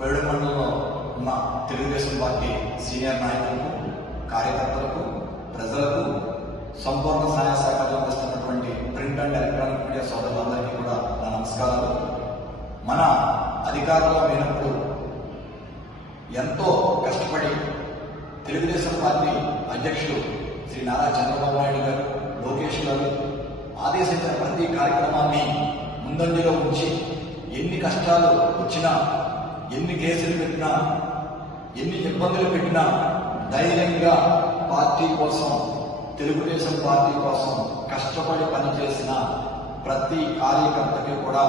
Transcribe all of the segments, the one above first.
కోయడ మండలంలో ఉన్న Telugu Desam party senior నాయకులకు, కార్యకర్తలకు, ప్రజలకు సంపూర్ణ సహాయ సహకారాలు అందిస్తున్నటువంటి ప్రింట్ అండ్ ఎలక్ట్రానిక్ మీడియా సోదరులందరికీ కూడా నా నమస్కారాలు. మన అధికారంలో లేనప్పుడు ఎంతో కష్టపడి తెలుగుదేశం పార్టీ అధ్యక్షులు శ్రీ నారా చంద్రబాబు నాయుడు గారు, లోకేష్ గారు ఆదేశించిన ప్రతి కార్యక్రమాన్ని ముందంజలో ఉంచి ఎన్ని కష్టాలు వచ్చినా, ఎన్ని కేసులు పెట్టినా, ఎన్ని ఇబ్బందులు పెట్టినా ధైర్యంగా పార్టీ కోసం, తెలుగుదేశం పార్టీ కోసం కష్టపడి పనిచేసిన ప్రతి కార్యకర్తకి కూడా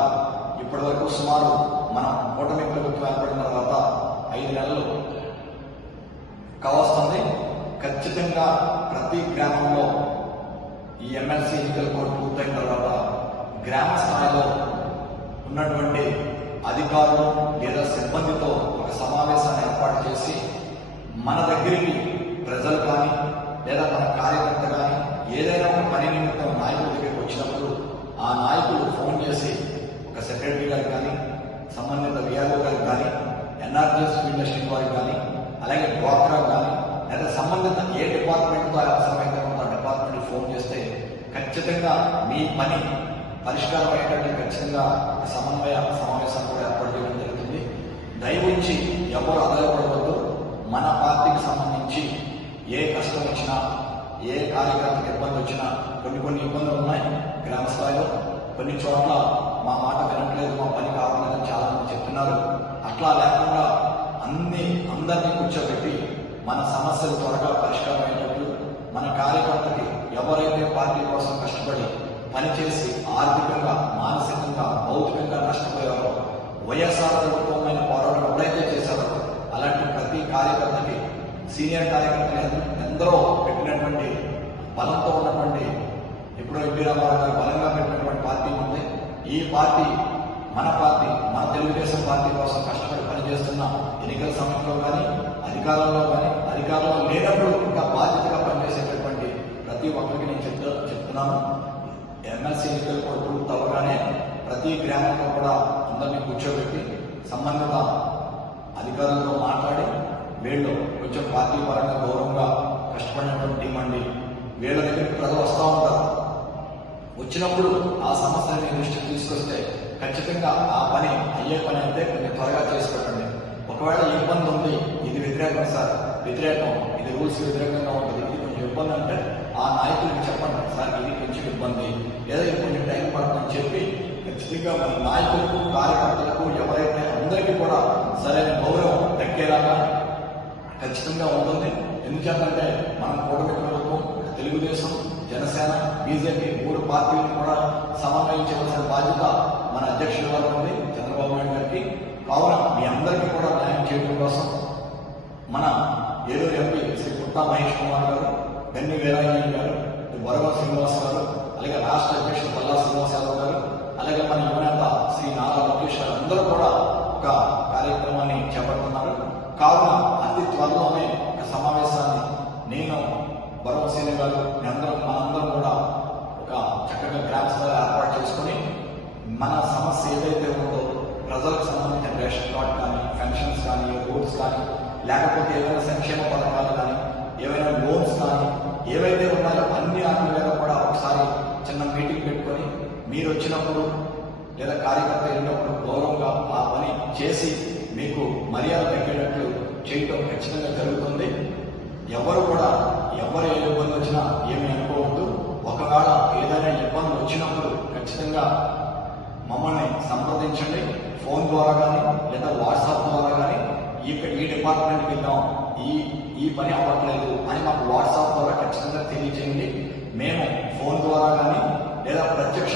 ఇప్పటి వరకు సుమారు మనం కూటమి ప్రభుత్వం ఏర్పడిన తర్వాత 5 నెలలు కావస్తుంది. ఖచ్చితంగా ప్రతి గ్రామంలో ఈ ఎమ్మెల్సీ ఎన్నికల కోడ్ పూర్తయిన తర్వాత గ్రామ స్థాయిలో ఉన్నటువంటి అధికారులు లేదా సిబ్బందితో ఒక సమావేశాన్ని ఏర్పాటు చేసి మన దగ్గరికి ప్రజలు కానీ లేదా మన కార్యకర్త కానీ ఏదైనా ఒక పని నిమిత్తం నాయకుల దగ్గరికి వచ్చినప్పుడు ఆ నాయకులు ఫోన్ చేసి ఒక సెక్రటరీ గారికి కానీ, సంబంధిత విఆర్ఓ గారికి కానీ, ఎన్ఆర్జీఎస్ ఇండస్ట్రీ వారికి కానీ, అలాగే డ్వాక్రా కానీ లేదా సంబంధిత ఏ డిపార్ట్మెంట్తో అవసరమైతే ఆ డిపార్ట్మెంట్ ఫోన్ చేస్తే ఖచ్చితంగా మీ పని పరిష్కారం అయ్యేటట్టు ఖచ్చితంగా సమన్వయ సమావేశం కూడా ఏర్పాటు చేయడం జరుగుతుంది. దయవుంచి ఎవరు ఆధారపడవద్దు. మన పార్టీకి సంబంధించి ఏ కష్టం వచ్చినా, ఏ కార్యకర్తకు ఇబ్బంది వచ్చినా, కొన్ని ఇబ్బందులు ఉన్నాయి గ్రామ స్థాయిలో. కొన్ని చోట్ల మా మాట వినట్లేదు, మా పని కావాలని చాలా మంది చెప్తున్నారు. అట్లా లేకుండా అందరినీ కూర్చోబెట్టి మన సమస్యలు త్వరగా పరిష్కారం అయ్యేటట్లు, మన కార్యకర్తకి ఎవరైతే పార్టీ కోసం కష్టపడి పనిచేసి ఆర్థికంగా, మానసికంగా, భౌతికంగా నష్టపోయారో, వైఎస్ఆర్ ప్రభుత్వమైన పోరాటం ఎవరైతే చేశారో అలాంటి ప్రతి కార్యకర్తకి, సీనియర్ కార్యకర్తలు ఎందరో పెట్టినటువంటి బలంతో ఉన్నటువంటి, ఇప్పుడు ఎన్టీ రామారావు గారు బలంగా పెట్టినటువంటి పార్టీ ఉంది. ఈ పార్టీ మన పార్టీ, మన తెలుగుదేశం పార్టీ కోసం కష్టపడి పనిచేస్తున్న ఎన్నికల సమయంలో కానీ, అధికారంలో కానీ, అధికారంలో లేనప్పుడు ఇంకా బాధ్యతగా పనిచేసేటటువంటి ప్రతి ఒక్కరికి నేను చెప్తున్నాను. ఎమ్మెల్సీ ఎన్నికలు కూడా పూర్తవగానే ప్రతి గ్రామంలో కూడా అందరినీ కూర్చోబెట్టి సంబంధిత అధికారులతో మాట్లాడి వీళ్ళు కొంచెం పార్టీ పరంగా గౌరవంగా కష్టపడినటువంటి టీం అండి, వీళ్ళ దగ్గరికి ప్రజలు వస్తూ ఉంటారు. వచ్చినప్పుడు ఆ సమస్యని దృష్టికి తీసుకొస్తే ఖచ్చితంగా ఆ పని అయ్యే పని అయితే కొంచెం త్వరగా చేసి పెట్టండి. ఒకవేళ ఇబ్బంది ఉంది, ఇది వ్యతిరేకం సార్, వ్యతిరేకం, ఇది రూల్స్ వ్యతిరేకంగా ఉంటుంది, ఇది కొంచెం ఇబ్బంది అంటే ఆ నాయకులకి చెప్పండి, సార్ ఇది కొంచెం ఇబ్బంది, లేదా ఇది కొంచెం టైం పడుతుందని చెప్పి ఖచ్చితంగా మన నాయకులకు, కార్యకర్తలకు ఎవరైతే అందరికీ కూడా సరైన గౌరవం దక్కేలాగా ఖచ్చితంగా ఉంటుంది. ఎందుకంటే మనం కూటమి ప్రభుత్వం, తెలుగుదేశం, జనసేన, బీజేపీ 3 పార్టీలను కూడా సమన్వయించవలసిన బాధ్యత మన అధ్యక్షుల వారు ఉంది, చంద్రబాబు నాయుడు గారికి. కావున మీ అందరికీ కూడా న్యాయం చేయడం కోసం మన ఏలూరు ఎంపీ శ్రీ పుట్టా మహేష్ కుమార్ గారు, గన్ని వీరాంజనేయులు గారు, వరవ శ్రీనివాస్ గారు, అలాగే రాష్ట్ర అధ్యక్షుడు పల్లా శ్రీనివాస్ యాదవ్ గారు, అలాగే మన యువనేత శ్రీ నారా లోకేష్ గారు అందరూ కూడా ఒక కార్యక్రమాన్ని చేపడుతున్నారు. కావున అతి త్వరలోనే ఒక సమావేశాన్ని నేను, వరవ శ్రీని గారు, మనందరం కూడా ఒక చక్కగా గ్రామ స్థాయిలో ఏర్పాటు చేసుకుని మన సమస్య ఏదైతే ఉందో, ప్రజలకు సంబంధించిన రేషన్ కార్డు కానీ, పెన్షన్స్ కానీ, రోడ్స్ కానీ, లేకపోతే ఏదైనా సంక్షేమ పథకాలు కానీ, ఏవైనా లోన్స్ కానీ, ఏవైతే ఉన్నాయో అన్ని వాటి మీద కూడా ఒకసారి చిన్న మీటింగ్ పెట్టుకొని మీరు వచ్చినప్పుడు లేదా కార్యకర్త వెళ్ళినప్పుడు గౌరవంగా ఆ పని చేసి మీకు మర్యాద తగ్గేటట్లు చేయటం ఖచ్చితంగా జరుగుతుంది. ఎవరు కూడా ఎవరు ఏ ఇబ్బంది వచ్చినా ఏమీ అనుకోవద్దు. ఒకవేళ ఏదైనా ఇబ్బంది వచ్చినప్పుడు ఖచ్చితంగా మమ్మల్ని సంప్రదించండి. ఫోన్ ద్వారా కానీ లేదా వాట్సాప్ ద్వారా కానీ ఈ డిపార్ట్మెంట్కి వెళ్దాం, ఈ పని అవ్వట్లేదు అని మాకు వాట్సాప్ ద్వారా ఖచ్చితంగా తెలియజేయండి. మేము ఫోన్ ద్వారా కానీ లేదా ప్రత్యక్ష